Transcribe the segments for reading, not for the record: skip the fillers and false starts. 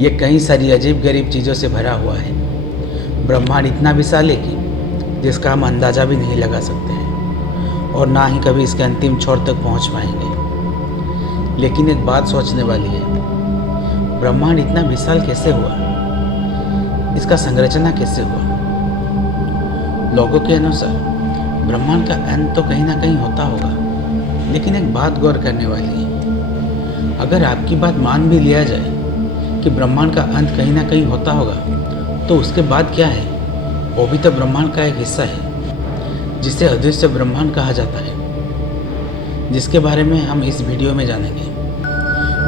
ये कई सारी अजीब गरीब चीज़ों से भरा हुआ है। ब्रह्मांड इतना विशाल है कि जिसका हम अंदाज़ा भी नहीं लगा सकते हैं और ना ही कभी इसके अंतिम छोर तक पहुंच पाएंगे। लेकिन एक बात सोचने वाली है, ब्रह्मांड इतना विशाल कैसे हुआ? इसका संरचना कैसे हुआ? लोगों के अनुसार ब्रह्मांड का अंत तो कहीं ना कहीं होता होगा, लेकिन एक बात गौर करने वाली है। अगर आपकी बात मान भी लिया जाए कि ब्रह्मांड का अंत कहीं ना कहीं होता होगा, तो उसके बाद क्या है? वो भी तो ब्रह्मांड का एक हिस्सा है, जिसे अदृश्य ब्रह्मांड कहा जाता है, जिसके बारे में हम इस वीडियो में जानेंगे।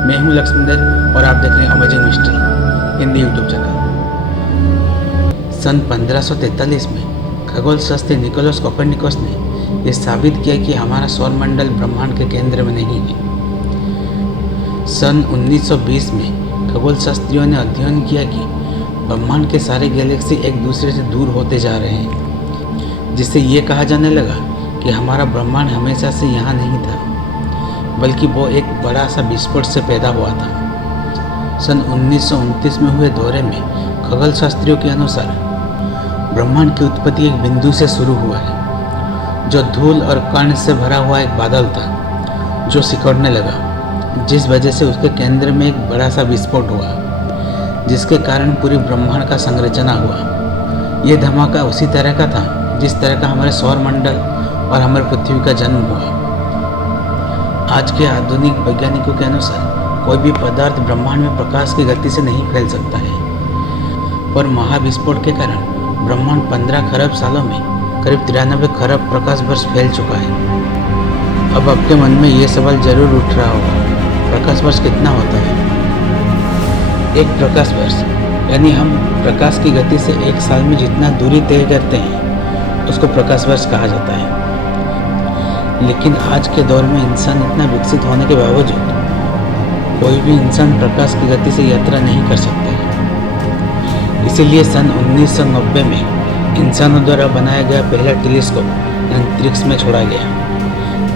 मैं हूं लक्ष्मीधर और आप देख रहे हैं amazing mystery Hindi YouTube channel. सन 1543 में खगोल शास्त्री निकोलस कोपर्निकस ने यह साबित किया कि हमारा सौरमंडल ब्रह्मांड के केंद्र में नहीं है। सन 1920 में खगोल शास्त्रियों ने अध्ययन किया कि ब्रह्मांड के सारे गैलेक्सी एक दूसरे से दूर होते जा रहे हैं, जिससे ये कहा जाने लगा कि हमारा ब्रह्मांड हमेशा से यहाँ नहीं था, बल्कि वो एक बड़ा सा विस्फोट से पैदा हुआ था। सन 1929 में हुए दौरे में खगोल शास्त्रियों के अनुसार ब्रह्मांड की उत्पत्ति एक बिंदु से शुरू हुआ है, जो धूल और कण से भरा हुआ एक बादल था जो सिकुड़ने लगा, जिस वजह से उसके केंद्र में एक बड़ा सा विस्फोट हुआ, जिसके कारण पूरी ब्रह्मांड का संरचना हुआ। यह धमाका उसी तरह का था जिस तरह का हमारे सौरमंडल और हमारी पृथ्वी का जन्म हुआ। आज के आधुनिक वैज्ञानिकों के अनुसार कोई भी पदार्थ ब्रह्मांड में प्रकाश की गति से नहीं फैल सकता है, पर महाविस्फोट के कारण ब्रह्मांड 15 खरब सालों में करीब 93 खरब प्रकाश वर्ष फैल चुका है। अब आपके मन में ये सवाल जरूर उठ रहा होगा, प्रकाश वर्ष कितना होता है? एक प्रकाश वर्ष यानी हम प्रकाश की गति से एक साल में जितना दूरी तय करते हैं, उसको प्रकाश वर्ष कहा जाता है। लेकिन आज के दौर में इंसान इतना विकसित होने के बावजूद कोई भी इंसान प्रकाश की गति से यात्रा नहीं कर सकता है। इसीलिए सन 1990 में इंसानों द्वारा बनाया गया पहला टेलीस्कोप अंतरिक्ष में छोड़ा गया,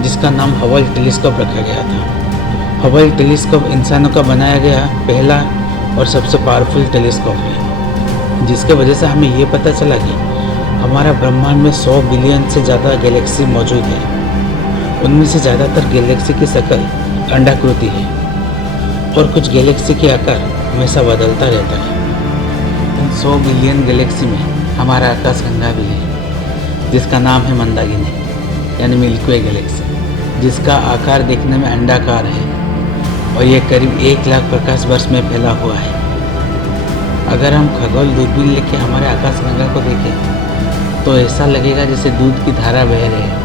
जिसका नाम हबल टेलीस्कोप रखा गया था। हबल टेलीस्कोप इंसानों का बनाया गया पहला और सबसे पावरफुल टेलीस्कोप है, जिसके वजह से हमें ये पता चला कि हमारा ब्रह्मांड में 100 बिलियन से ज़्यादा गैलेक्सी मौजूद है। उनमें से ज़्यादातर गैलेक्सी की शक्ल अंडाकृति है और कुछ गैलेक्सी के आकार हमेशा बदलता रहता है। इन 100 बिलियन गैलेक्सी में हमारा आकाशगंगा भी है, जिसका नाम है मंदाकिनी यानी मिल्की वे गैलेक्सी, जिसका आकार देखने में अंडाकार है और यह करीब 1 लाख प्रकाश वर्ष में फैला हुआ है। अगर हम खगोल दूरबीन लेके हमारे आकाशगंगा को देखें तो ऐसा लगेगा जैसे दूध की धारा बह रही है।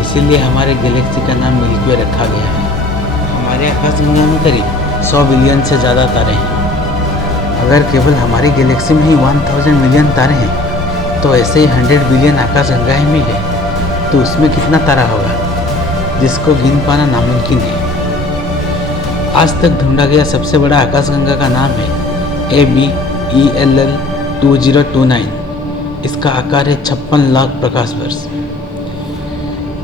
इसीलिए हमारे गैलेक्सी का नाम मिल्की वे रखा गया है। हमारे आकाशगंगा में करीब 100 बिलियन से ज़्यादा तारे हैं। अगर केवल हमारी गैलेक्सी में ही 1000 मिलियन तारे हैं, तो ऐसे ही 100 बिलियन आकाशगंगाएं भी है, तो उसमें कितना तारा होगा जिसको गिन पाना नामुमकिन है। आज तक ढूंढा गया सबसे बड़ा आकाशगंगा का नाम है ABELL 2029। इसका आकार है 56 लाख प्रकाश वर्ष।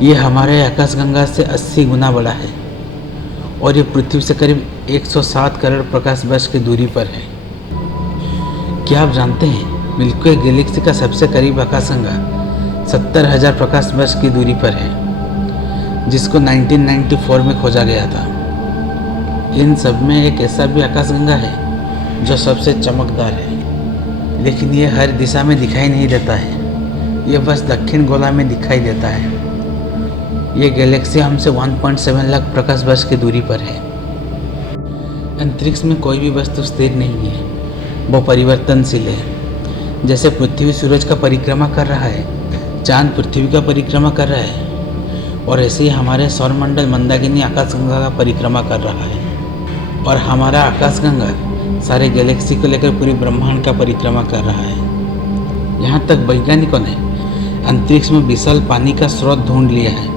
ये हमारे आकाशगंगा से 80 गुना बड़ा है और ये पृथ्वी से करीब 107 करोड़ प्रकाश वर्ष की दूरी पर है। क्या आप जानते हैं मिल्की वे गैलेक्सी का सबसे करीब आकाशगंगा 70,000 प्रकाश वर्ष की दूरी पर है, जिसको 1994 में खोजा गया था। इन सब में एक ऐसा भी आकाशगंगा है जो सबसे चमकदार है, लेकिन ये हर दिशा में दिखाई नहीं देता है। ये बस दक्षिण गोला में दिखाई देता है। ये गैलेक्सी हमसे 1.7 लाख प्रकाश वर्ष की दूरी पर है। अंतरिक्ष में कोई भी वस्तु स्थिर नहीं है, वो परिवर्तनशील है। जैसे पृथ्वी सूरज का परिक्रमा कर रहा है, चांद पृथ्वी का परिक्रमा कर रहा है, और ऐसे ही हमारे सौरमंडल मंदाकिनी आकाशगंगा का परिक्रमा कर रहा है। और हमारा आकाशगंगा सारे गैलेक्सी को लेकर पूरे ब्रह्मांड का परिक्रमा कर रहा है। यहाँ तक वैज्ञानिकों ने अंतरिक्ष में विशाल पानी का स्रोत ढूंढ लिया है।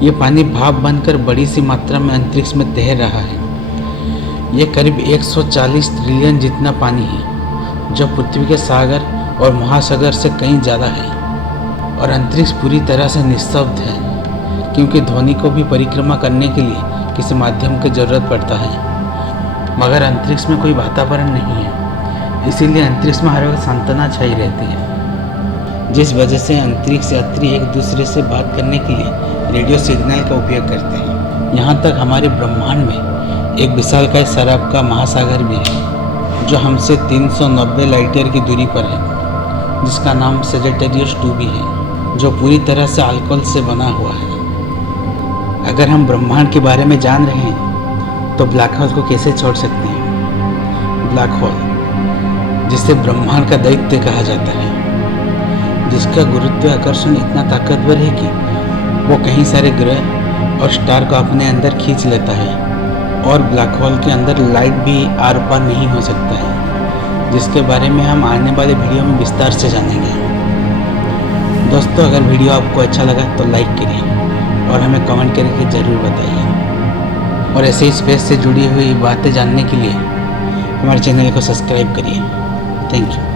ये पानी भाप बनकर बड़ी सी मात्रा में अंतरिक्ष में तैर रहा है। ये करीब 140 ट्रिलियन जितना पानी है, जो पृथ्वी के सागर और महासागर से कहीं ज़्यादा है। और अंतरिक्ष पूरी तरह से निस्तब्ध है, क्योंकि ध्वनि को भी परिक्रमा करने के लिए किसी माध्यम की जरूरत पड़ता है। मगर अंतरिक्ष में कोई वातावरण नहीं है, इसीलिए अंतरिक्ष में हर वक्त सांत्वना छाई रहती है, जिस वजह से अंतरिक्ष यात्री एक दूसरे से बात करने के लिए रेडियो सिग्नल का उपयोग करते हैं। यहाँ तक हमारे ब्रह्मांड में एक विशालकाय शराब का महासागर भी है, जो हमसे 390 लाइट ईयर की दूरी पर है, जिसका नाम सेजिटेरियस 2 भी है, जो पूरी तरह से अल्कोहल से बना हुआ है। अगर हम ब्रह्मांड के बारे में जान रहे हैं तो ब्लैक होल को कैसे छोड़ सकते हैं। ब्लैक होल, जिसे ब्रह्मांड का दैत्य कहा जाता है, जिसका गुरुत्वाकर्षण इतना ताकतवर है कि वो कई सारे ग्रह और स्टार को अपने अंदर खींच लेता है, और ब्लैक होल के अंदर लाइट भी आर पार नहीं हो सकता है, जिसके बारे में हम आने वाले वीडियो में विस्तार से जानेंगे। दोस्तों, अगर वीडियो आपको अच्छा लगा तो लाइक करिए और हमें कमेंट करके ज़रूर बताइए, और ऐसे ही स्पेस से जुड़ी हुई बातें जानने के लिए हमारे चैनल को सब्सक्राइब करिए। Thank you.